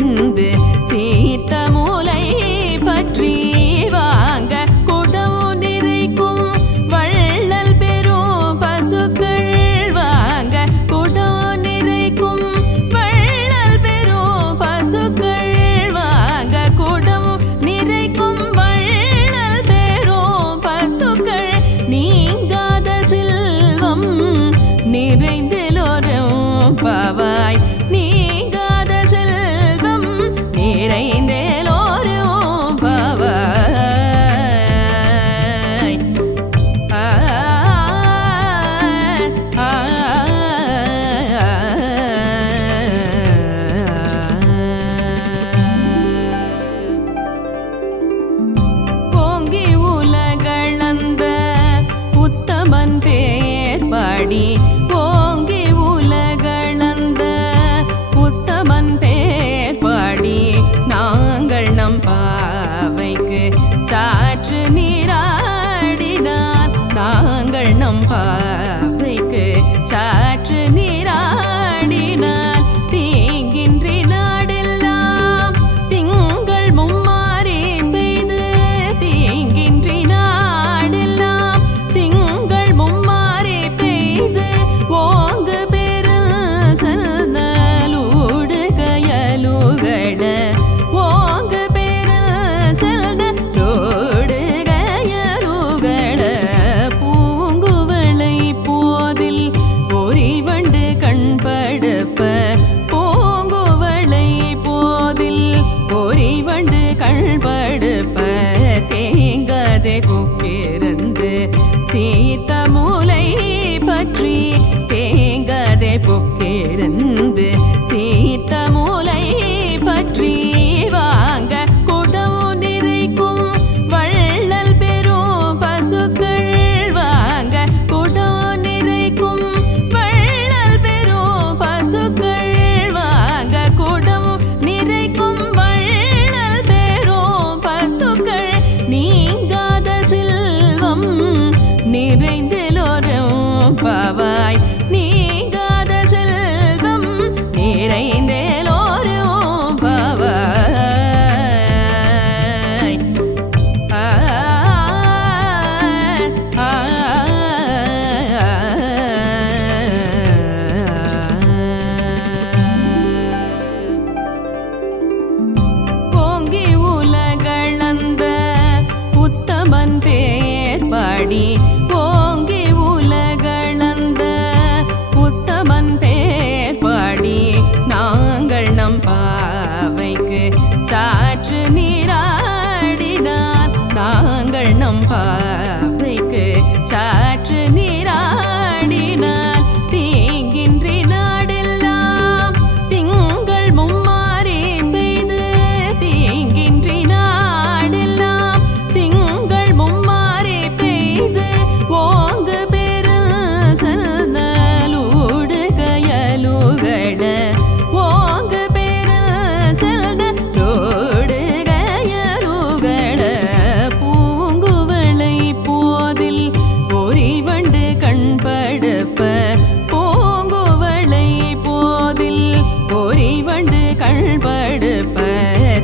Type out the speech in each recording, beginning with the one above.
போக்கிருந்து சீர்த்த மூலை பற்றி வாங்க குடம் நிறைக்கும் வள்ளல் பெரும் பசுக்கள் வாங்க குடம் நிறைக்கும் வள்ளல் பெரும் பசுக்கள் வாங்க குடம் நிறைக்கும் வள்ளல் பெரும் பசுக்கள் நீங்காத செல்வம் நிறைந்தெல்லோரும் பாவாய் நீங்காத செல்வம் நிறைந்தெல்லோரும் பாவாய் பொங்கி உலகளந்த உத்தமன் பேர் பாடி ஓங்கி உலகளந்த உத்தமன் பேர் பாடி நாங்கள் நம் பாவைக்கு சாற்று நீராடினார் நாங்கள் நம் பாவைக்கு சாற்று நீராடினார் தீங்கின்றி நாடெல்லாம் திங்கள் மும்மாறி பெய்து தீங்கின்றி நாடெல்லாம் திங்கள் மும்மாறி பெய்து ஓங்கு பெருள் செல்நலூடு கயலுகள ஓங்கு பெருள் செல்நலூடு கயலுகள பூங்குவளை போதில் பொறிவண்டு கண்படுப்ப பூங்குவளை போதில் பொறிவண்டு கண்படுப்ப தேங்காதே பொக்கிருந்து சீத்த மூலை பற்றி தேங்காதே பொக்கிருந்து சீத்த மூலை பற்றி வாங்க குடம் நிறைக்கும் வள்ளல் பெரும் பசுக்கள் வாங்க குடம் நிறைக்கும் வள்ளல் பெரும் பசுக்கள் வாங்க குடம் நிறைக்கும் வள்ளல் பெரும் பசுக்கள் நீங்காத செல்வம் நிறைந்தெல்லோரும் பாவாய் நீங்காத செல்வம் நிறைந்தெல்லோரும் பாவாய் பொங்கி உலகளந்த உத்தமன் பேர் பாடி ஓங்கி உலகளந்த உத்தமன் பேர் பாடி நாங்கள் நம் பாவைக்கு சாற்று நீராடினார் நாங்கள் நம் பாவைக்கு சாற்று நீராடினார் தீங்கின்றி நாடெல்லாம் திங்கள் மும்மாறி பெய்து தீங்கின்றி நாடெல்லாம் திங்கள் மும்மாறி பெய்து ஓங்கு பெருள் செல்நலூடு கயலுகள ஓங்கு பெருள் செல்நலூடு கயலுகள பூங்குவளை போதில் பொறிவண்டு கண்படுப்ப பூங்குவளை போதில் பொறிவண்டு கண்படுப்ப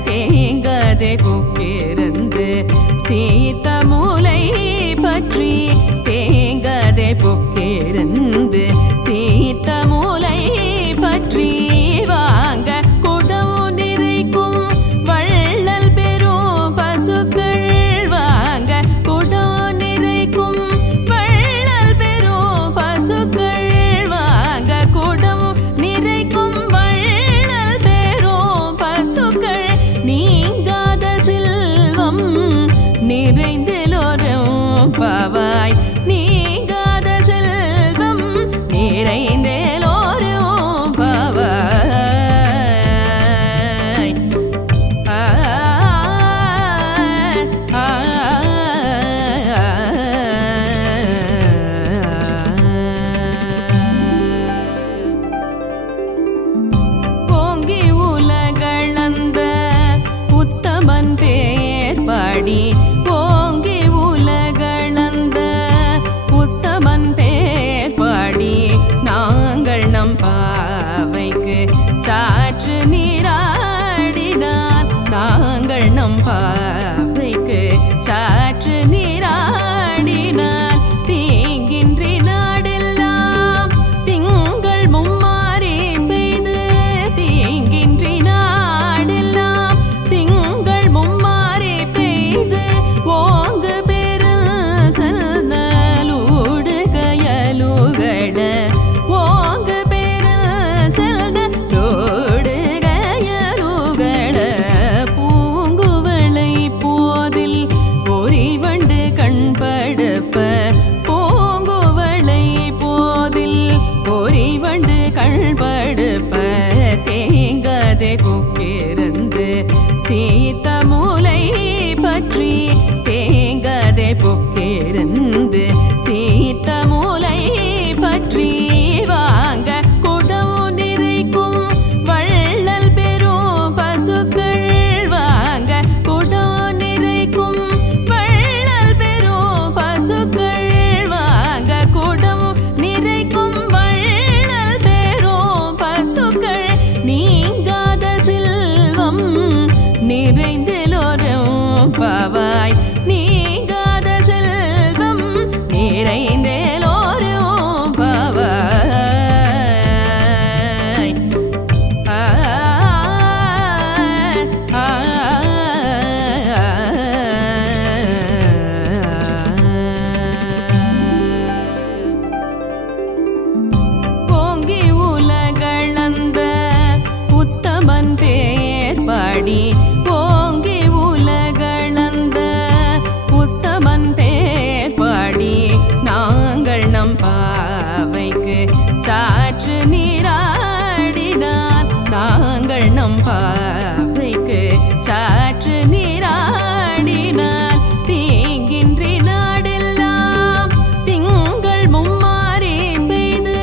தேங்காதே பொக்கிருந்து சீத்த மூலை பற்றி தேங்காதே பொக்கிருந்து சீத்த மூலை பற்றி வாங்க குடம் நிறைக்கும் வள்ளல் பெரும் பசுக்கள் வாங்க குடம் நிறைக்கும் வள்ளல் பெரும் பசுக்கள் வாங்க குடம் நிறைக்கும் வள்ளல் பெரும் பசுக்கள் நீங்காத செல்வம் நிறைந்தெல்லோரும் பாவாய் நீங்காத செல்வம் பொக்கிருந்து சீத்த மூலை பற்றி தேங்காதே பொக்கிருந்து சீத்த மூலை பற்றி வாங்க குடம் நிறைக்கும் வள்ளல் பெரும் பசுக்கள் வாங்க குடம் நிறைக்கும் வள்ளல் பெரும் பசுக்கள் வாங்க குடம் நிறைக்கும் வள்ளல் பெரும் பசுக்கள் நீங்காத செல்வம் நிறைந்தெல்லோரும் பாவாய் நீங்காத செல்வம் நிறைந்தெல்லோரும் பாவாய் பொங்கி உலகளந்த உத்தமன் பேர் பாடி பொங்கி உலகளந்த உத்தமன் பேர் பாடி நாங்கள் நம் பாவைக்கு சாற்று நீராடினார் நாங்கள் நம் பாவைக்கு சாற்று நீராடினார் தீங்கின்றி நாடெல்லாம் திங்கள் மும்மாறி பெய்து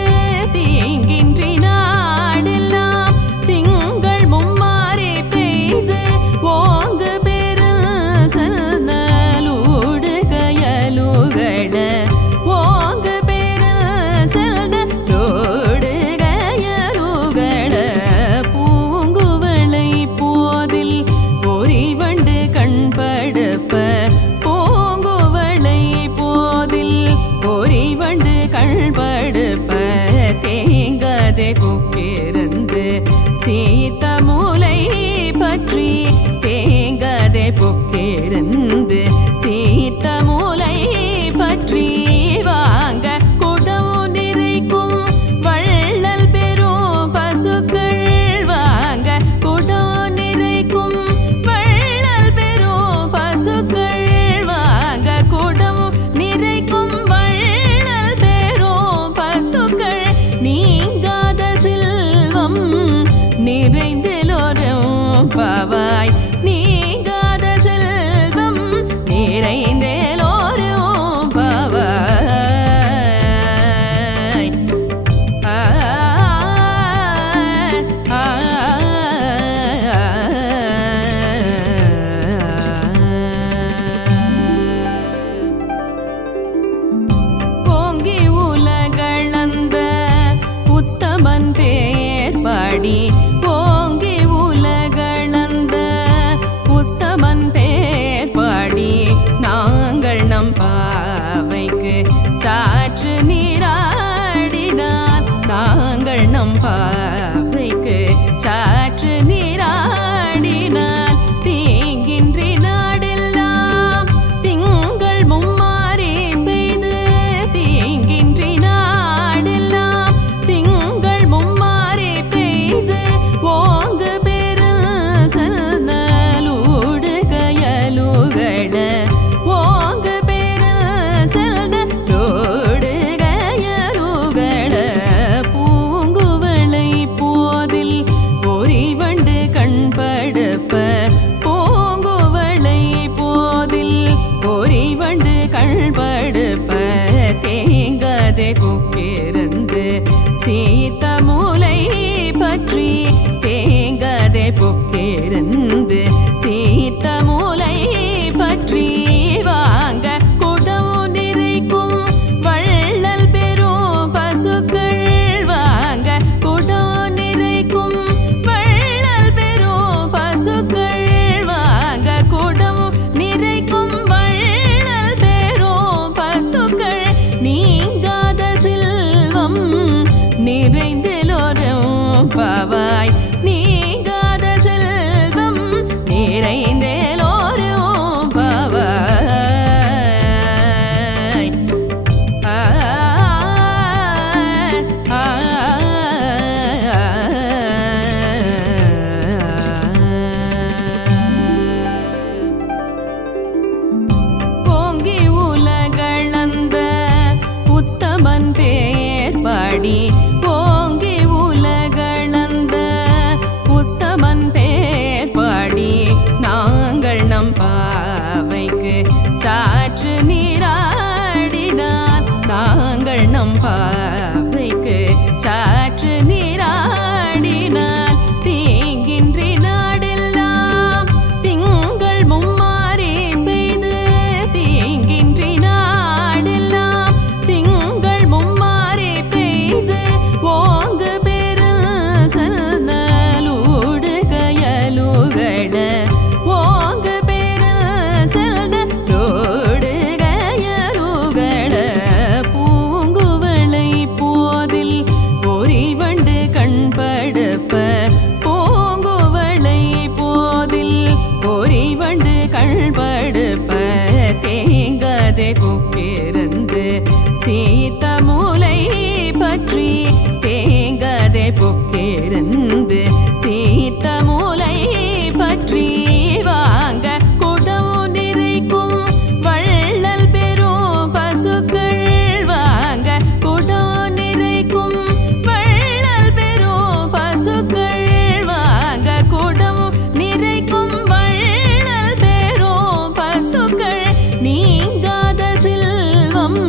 தீங்கின்றி நாடெல்லாம் திங்கள் மும்மாறி பெய்து ஓங்கு பெருள் செல்நலூடு கயலுகள ஓங்கு பெருள் செல்நலூடு கயலுகள பூங்குவளை போதில் பொறிவண்டு கண்படுப்ப பூங்குவளை போதில் பொறிவண்டு கண்படுப்ப தேங்காதே பொக்கிருந்து சீத்த மூலை பற்றி தேங்காதே பொக்கிருந்து சீத்த மூலை பற்றி வாங்க குடம் நிறைக்கும் வள்ளல் பெரும் பசுக்கள் வாங்க குடம் நிறைக்கும் வள்ளல் பெரும் பசுக்கள் வாங்க குடம் நிறைக்கும் வள்ளல் பெரும் பசுக்கள் நீங்காத செல்வம் நிறைந்தெல்லோரும் பாவாய் நீங்காத செல்வம் நிறைந்தெல்லோரும் பாவாய் பொங்கி உலகளந்த உத்தமன் பேர் பாடி பொங்கி உலகளந்த உத்தமன் பேர் பாடி நாங்கள் நம் பாவைக்கு சாற்று நீராடினார் நாங்கள் நம் பாவைக்கு சாற்று நீராடினார் தீங்கின்றி நாடெல்லாம் திங்கள் மும்மாறி பெய்து தீங்கின்றி நாடெல்லாம் திங்கள் மும்மாறி பெய்து ஓங்கு பெருள் செல்நலூடு கயலுகள ஓங்கு பெருள் செல்நலூடு கயலுகள பூங்குவளை போதில் பொறிவண்டு கண்படுப்ப பூங்குவளை போதில் பொறிவண்டு கண்படுப்ப தேங்காதே பொக்கிருந்து சீத்த மூலை பற்றி தேங்காதே பொக்கிருந்து சீத்த மூலை பற்றி வாங்க குடம் நிறைக்கும் வள்ளல் பெரும் பசுக்கள் வாங்க குடம் நிறைக்கும் வள்ளல் பெரும் பசுக்கள் வாங்க குடம் நிறைக்கும் வள்ளல் பெரும் பசுக்கள் நீங்காத செல்வம் நிறைந்தெல்லோரும் பாவாய் நீங்காத செல்வம் நிறைந்தெல்லோரும் பாவாய் சீத்த மூலை பற்றி தேங்காதே பொக்கிருந்து சீத்த மூலை பற்றி வாங்க குடம் நிறைக்கும் வள்ளல் பெரும் பசுக்கள் வாங்க குடம் நிறைக்கும் வள்ளல் பெரும் பசுக்கள் வாங்க குடம் நிறைக்கும் வள்ளல் பெரும் பசுக்கள் நீங்காத செல்வம்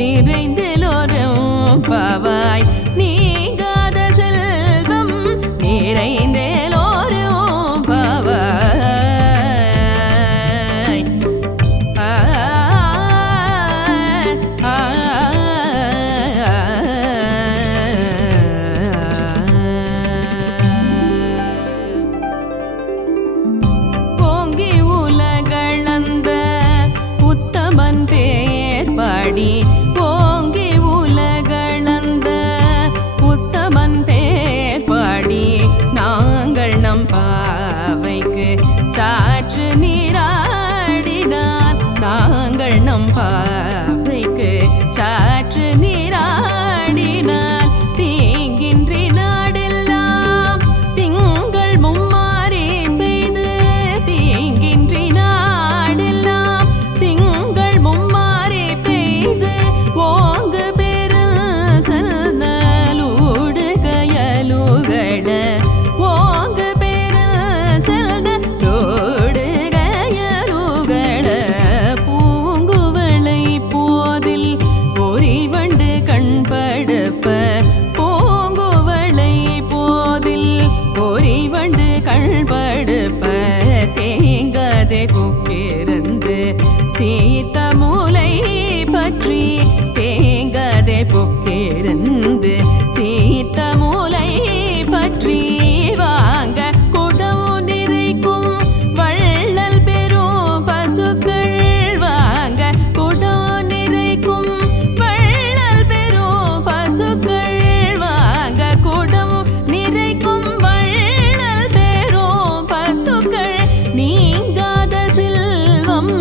நிறைந்தெலோரும் பாவாய் நீங்காத செல்வம் நிறைந்தெலோரும் பாவாய் பொங்கி உலகளந்த உத்தமன் பேர் பாடி ஓங்கி உலகளந்த உத்தமன் பேர் பாடி நாங்கள் நம் பாவைக்கு சாற்று நீராடினார் நாங்கள் நம் பாவைக்கு சாற்று நீராடினார் தீங்கின்றி நாடெல்லாம் திங்கள் மும்மாறி பெய்து தீங்கின்றி நாடெல்லாம் திங்கள் மும்மாறி பெய்து ஓங்கு பெருள் செல்நலூடு கயலுகள ஓங்கு பெருள் செல்நலூடு கயலுகள பூங்குவளை போதில் பொறிவண்டு கண்படுப்ப பூங்குவளை போதில் பொறிவண்டு கண்படுப்ப தேங்காதே பொக்கிருந்து சீத்த மூலை பற்றி தேங்காதே பொக்கிருந்து சீத்த மூலை பற்றி வாங்க குடம் நிறைக்கும் வள்ளல் பெரும் பசுக்கள் வாங்க குடம் நிறைக்கும் வள்ளல் பெரும் பசுக்கள் வாங்க குடம் நிறைக்கும் வள்ளல் பெரும் பசுக்கள் நீங்காத செல்வம்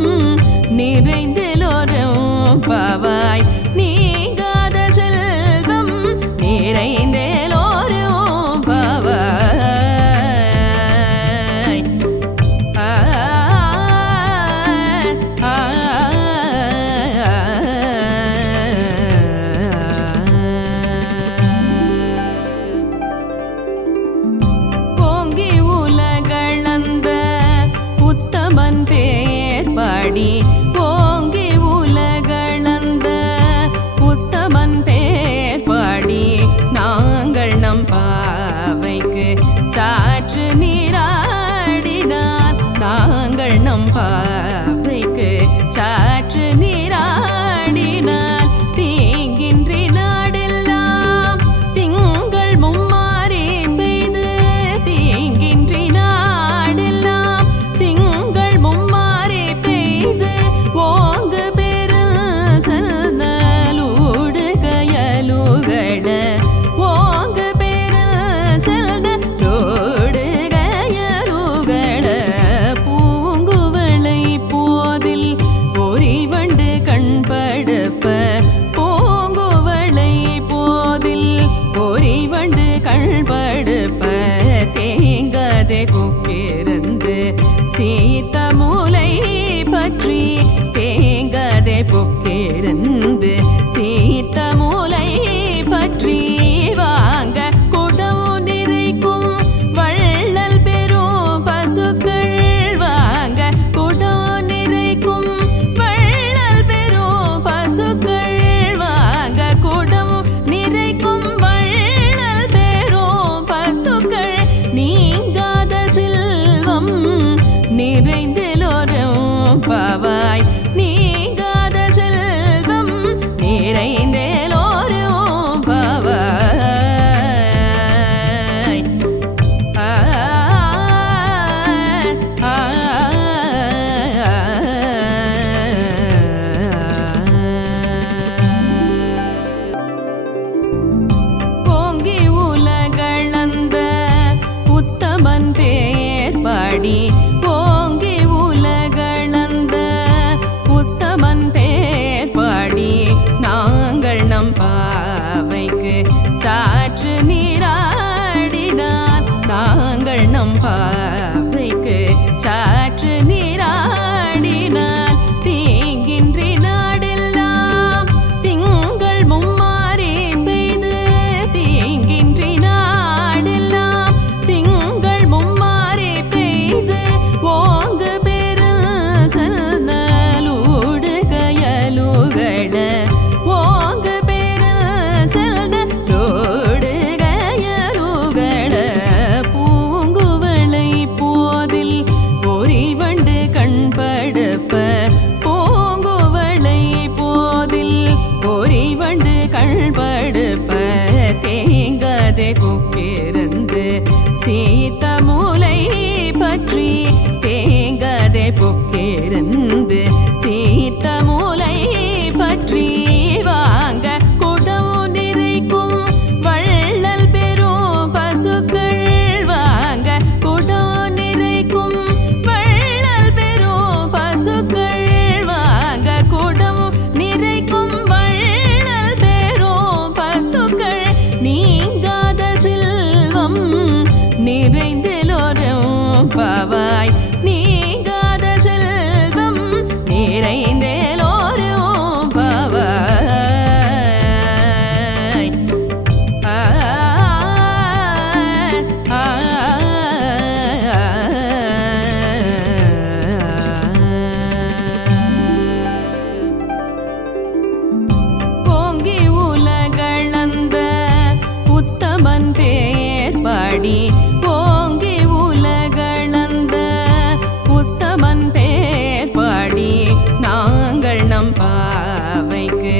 நிறைந்தெலோரும் பாவாய் நீங்காத செல்வம் நிறைந்தெலோரும் பாவாய் பொங்கி உலகளந்த உத்தமன் பேர் பாடி ஓங்கி உலகளந்த உத்தமன் பேர் பாடி நாங்கள் நம் பாவைக்கு சாற்று நீராடினார் நாங்கள் நம் பாவைக்கு சாற்று நீராடினார் தீங்கின்றி நாடெல்லாம் திங்கள் மும்மாறி பெய்து தீங்கின்றி நாடெல்லாம் திங்கள் மும்மாறி பெய்து ஓங்கு பெருள் செல்நலூடு கயலுகள ஓங்கு பெருள் செல்நலூடு கயலுகள பூங்குவளை போதில் பொறிவண்டு கண்படுப்ப பூங்குவளை போதில் பொறிவண்டு கண்படுப்ப தேங்காதே பொக்கிருந்து சீத்த மூலை பற்றி தேங்காதே பொக்கிருந்து சீத்த மூலை பற்றி வாங்க குடம் நிறைக்கும் வள்ளல் பெரும் பசுக்கள் வாங்க குடம் நிறைக்கும் வள்ளல் பெரும் பசுக்கள் வாங்க குடம் நிறைக்கும் வள்ளல் பெரும் பசுக்கள் நீங்காத செல்வம் நிறைந்தெலோரும் பாவாய் நீங்காத செல்வம் நிறைந்தெலோரும் பாவாய் பொங்கி உலகளந்த உத்தமன் பேர் பாடி ஓங்கி உலகளந்த உத்தமன் சீத்தமுலை பற்றி தேங்கதை பொக்கிருந்து சீத்தமுலை பற்றி வாங்க குடம் நிறைக்கும் வள்ளல் பெரும் பசுக்கள் வாங்க குடம் நிறைக்கும் வள்ளல் பெரும் பசுக்கள் வாங்க குடம் நிறைக்கும் வள்ளல் பெரும் பசுக்கள் நீங்காத செல்வம் நிறைந்தெலோரும் பாவாய் நீங்காத செல்வம் நிறைந்தெலோரும் பாவாய் ஓங்கி உலகளந்த உத்தமன் பேர் பாடி ஓங்கி உலகளந்த உத்தமன் பேர் பாடி நாங்கள் நம் பாவைக்கு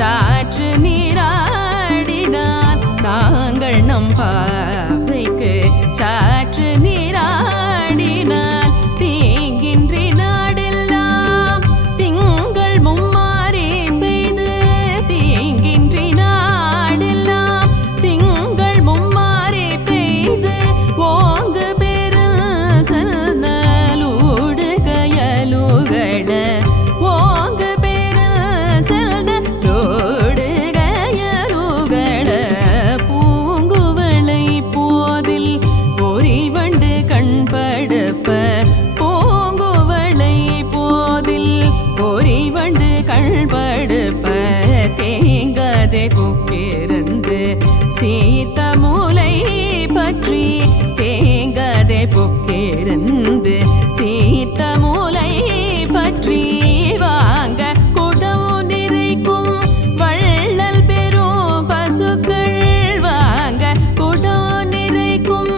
சாற்று நீராடினார் நாங்கள் நம் பாவைக்கு சாற்று நீராடினார் தீங்கின்றி நாடெல்லாம் திங்கள் மும்மாறி பெய்து தீங்கின்றி நாடெல்லாம் திங்கள் மும்மாறி பெய்து ஓங்கு பெருள் செல்நலூடு கயலுகள ஓங்கு பெருள் செல்நலூடு கயலுகள பூங்குவளை போதில் பொறிவண்டு கண்படுப்ப பூங்குவளை போதில் பொறிவண்டு கண்படுப்ப தேங்கதை பொக்கிருந்து சீத்தமுலை பற்றி தேங்கதை பொக்கிருந்து சீத்தமுலை பற்றி வாங்க குடம் நிறைக்கும் வள்ளல் பெரும் பசுக்கள் வாங்க குடம் நிறைக்கும்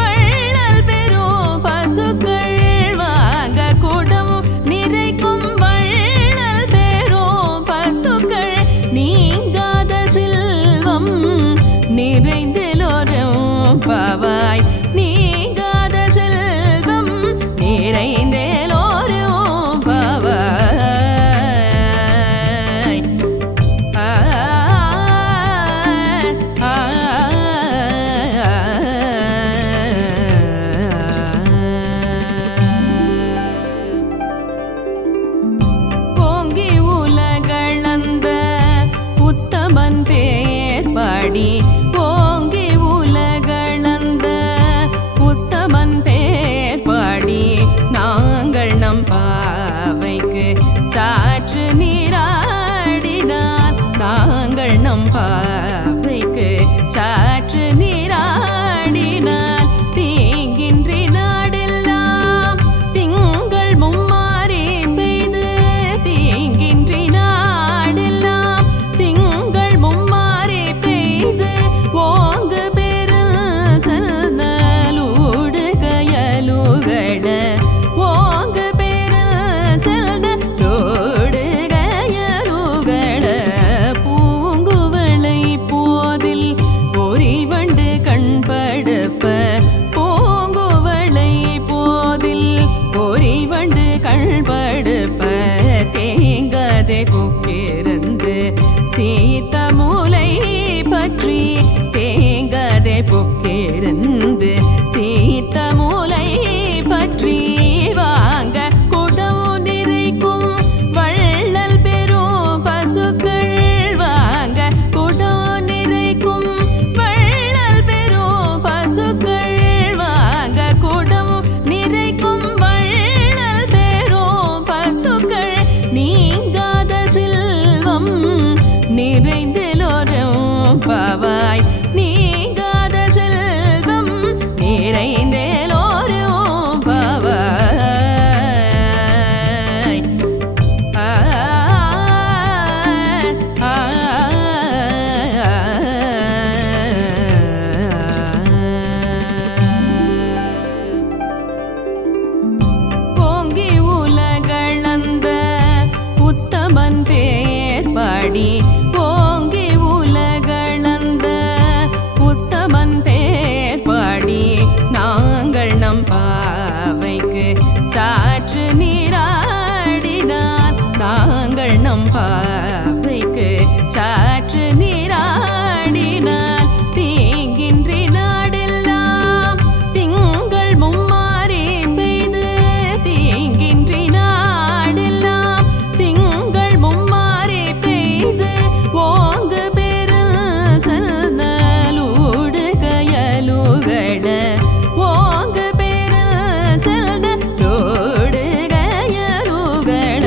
வள்ளல் பெரும் பசுக்கள் வாங்க குடம் நிறைக்கும் வள்ளல் பெரும் பசுக்கள் நீங்காத செல்வம் நிறைந்தெலோரும் பாவாய் நீங்காத செல்வம் நிறைந்தெலோரும் பாவாய் ஓங்கி உலகளந்த உத்தமன் பேர் பாடி ஓங்கி உலகளந்த உத்தமன் பேர் பாடி நாங்கள் நம் பாவைக்கு சாற்று நீராடினார் நாங்கள் நம் பாவைக்கு சாற்று நீராடினார் தீங்கின்றி நாடெல்லாம் திங்கள் மும்மாறி பெய்து தீங்கின்றி நாடெல்லாம் திங்கள் மும்மாறி பெய்து ஓங்கு பெருள் செல்நலூடு கயலுகள ஓங்கு பெருள் செல்நலூடு கயலுகள பூங்குவளை போதில் பொறிவண்டு கண்படுப்ப பூங்குவளை போதில் பொறிவண்டு கண்படுப்ப தேங்கதை பொக்கிருந்து சீத்தமுலை பற்றி தேங்கதை பொக்கிருந்து சீத்தமுலை பற்றி வாங்க குடம் நிறைக்கும் வள்ளல் பெரும் பசுக்கள் வாங்க குடம் நிறைக்கும் வள்ளல் பெரும் பசுக்கள் வாங்க குடம் நிறைக்கும் வள்ளல் பெரும் பசுக்கள் நீங்காத செல்வம் நிறைந்தெலோரும் பாவாய் நீங்காத செல்வம் நிறைந்தெலோரும் பாவாய் ஓங்கி உலகளந்த உத்தமன் பேர் பாடி ஓங்கி உலகளந்த உத்தமன் பேர் பாடி சாற்று நீராடினான் நாங்கள் நம் பாவைக்கு சாற்று நீராடினான் தீங்கின்றி நாடெல்லாம் திங்கள் மும்மாறி பெய்து தீங்கின்றி நாடெல்லாம் திங்கள் மும்மாறி பெய்து ஓங்கு பெருள் செல்நலூடு கயலுகள ஓங்கு பெருள் செல்நலூடு கயலுகள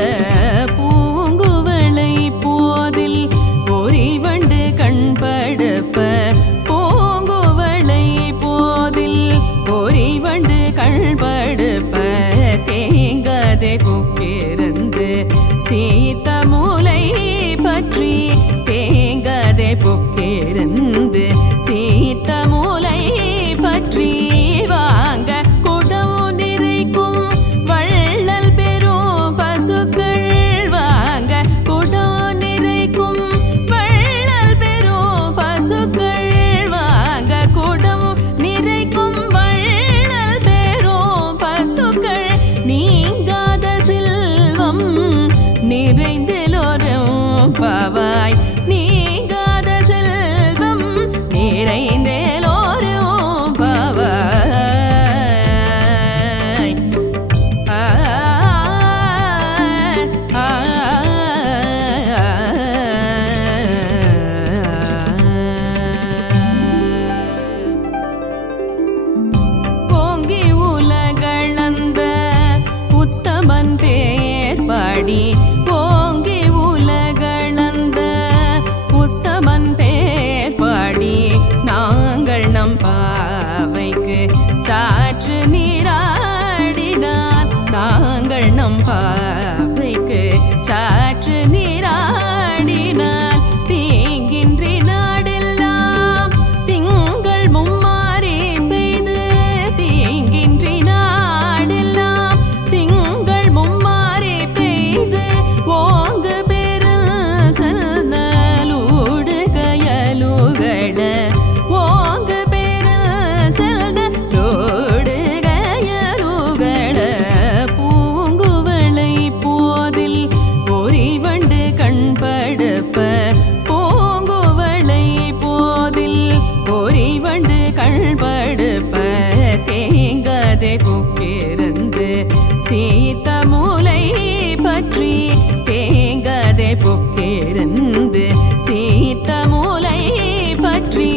பூங்குவளை போதில் பொறிவண்டு கண்படுப்ப பூங்குவளை போதில் பொறிவண்டு கண்படுப்ப தேங்காதே புக்கிருந்து சீத்த மூலை பற்றி தேங்காதே புக்கிருந்து சீத்த மூலை பற்றி வாங்க குடம் நிறைக்கும் வள்ளல் பெரும் பசுக்கள் வாங்க குடம் நிறைக்கும் வள்ளல் பெரும் பசுக்கள் வாங்க குடம் நிறைக்கும் வள்ளல் பெரும் பசுக்கள் நீங்காத செல்வம் நிறைந்தெலோரும் பாவாய் நீங்காத செல்வம் நிறைந்தெலோரும் பாவாய் ஓங்கி உலகளந்த உத்தமன் பேர் பாடி ஓங்கி உலகளந்த உத்தமன் பேர் பாடி நாங்கள் நம் பாவைக்கு சாற்று நீராடினான் நாங்கள் நம் பாவைக்கு சாற்று நீராடினான் தீங்கின்றி நாடெல்லாம் திங்கள் மும்மாறி பெய்து தீங்கின்றி நாடெல்லாம் திங்கள் மும்மாறி பெய்து ஓங்கு பெருள் செல்நலூடு கயலுகள ஓங்கு பெருள் செல்நலூடு கயலுகள பூங்குவளை போதில் பொறிவண்டு கண்படுப்ப பூங்குவளை போதில் பொறிவண்டு கண்படுப்ப தேங்காதே புக்கிருந்து சீத்த மூலை பற்றி தேங்காதே புக்கிருந்து சீத்த மூலை பற்றி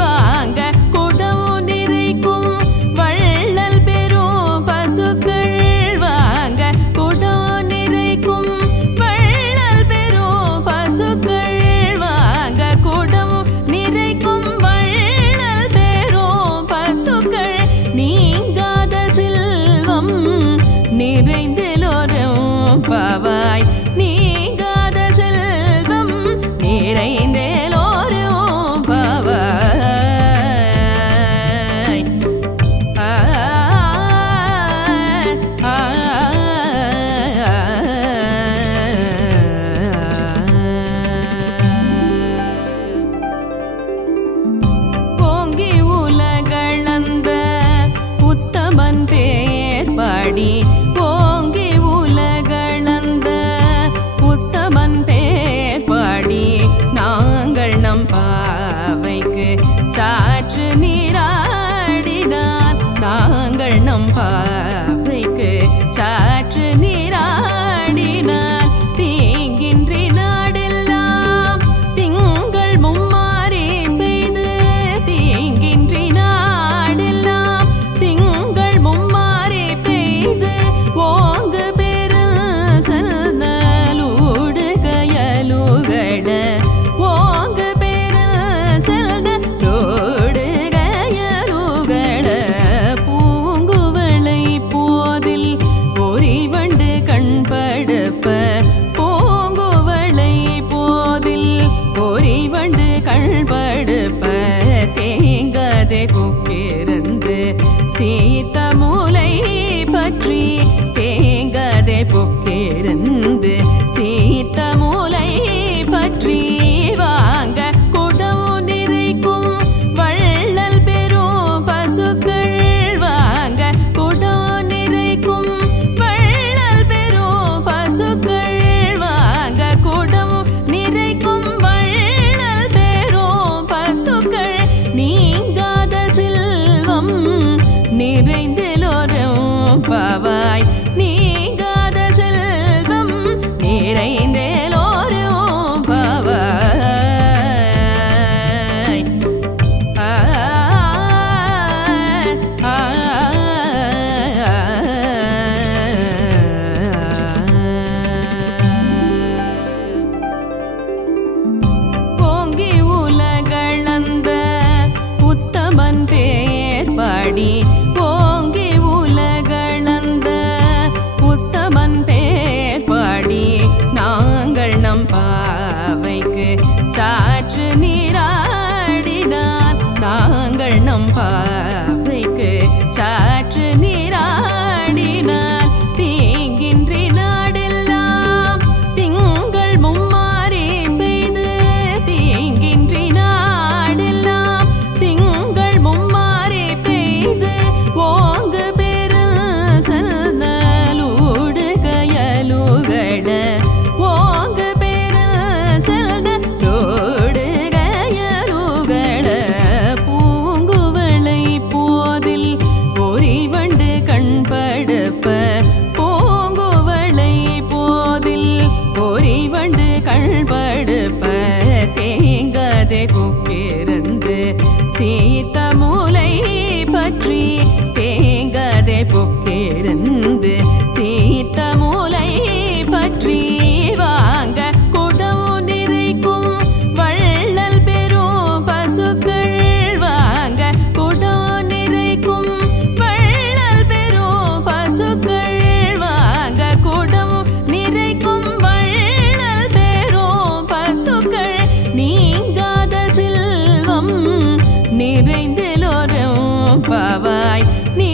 வாங்க குடம் நிறைக்கும் வள்ளல் பெரும் பசுக்கள் வாங்க குடம் நிறைக்கும் வள்ளல் பெரும் பசுக்கள் வாங்க குடம் நிறைக்கும் வள்ளல் பெரும் பசுக்கள் நீங்காத செல்வம் நிறைந்தெலோரும் பாவாய் நீங்காத செல்வம் நிறைந்தெலோரும் பாவாய் ஓங்கி உலகளந்த உத்தமன் பேர் பாடி ஓங்கி உலகளந்த உத்தமன் பேர் பாடி நாங்கள் நம் பாவைக்கு சாற்று நீராடினான் நாங்கள் நம் பாவைக்கு சாற்று நீராடினான் தீங்கின்றி நாடெல்லாம் திங்கள் மும்மாறி பெய்து தீங்கின்றி நாடெல்லாம் திங்கள் மும்மாறி பெய்து ஓங்கு பெருள் செல்நலூடு கயலுகள ஓங்கு பெருள் செல்நலூடு கயலுகள பூங்குவளை போதில் பொறிவண்டு கண்படுப்ப பூங்குவளை போதில் பொறிவண்டு கண்படுப்ப தேங்காதே புக்கிருந்து சீத்த மூலை பற்றி தேங்காதே புக்கிருந்து சீத்த மூலை பற்றி வாங்க குடம் நிறைக்கும் வள்ளல் பெரும் பசுக்கள் வாங்க குடம் நிறைக்கும் பாவாய் நீங்காத செல்வம் நிறைந்தேலோரும் பாவாய் ஓங்கி உலகளந்த உத்தமன் பேர் பாடி ஓங்கி உலகளந்த உத்தமன் பேர் பாடி நாங்கள் நம் பாவைக்கு சாற்று நீராடினார் நாங்கள் நம் பாவைக்கு சாற்று நீராடினார் தீங்கின்றி நாடெல்லாம் திங்கள் மும்மாறி பெய்து தீங்கின்றி நாடெல்லாம் திங்கள் மும்மாறி பெய்து ஓங்கு பெருள் செல்நலூடு கயலுகள ஓங்கு பெருள் செல்நலூடு கயலுகள பூங்குவளை போதில் பொறிவண்டு கண்படுப்ப பூங்குவளை போதில் பொறிவண்டு கண்படுப்ப தேங்காதே புக்கிருந்து சீத்த மூலை பற்றி தேங்காதே புக்கிருந்து சீத்த மூலை பற்றி வாங்க குடம் நிறைக்கும் வள்ளல் பெரும் பசுக்கள் வாங்க குடம் நிறைக்கும் வள்ளல் பெரும் பசுக்கள் வாங்க குடம் நிறைக்கும் வள்ளல் பெரும் பசுக்கள் நீங்காத செல்வம் நிறைந்தெலோரும் பாவாய் நீ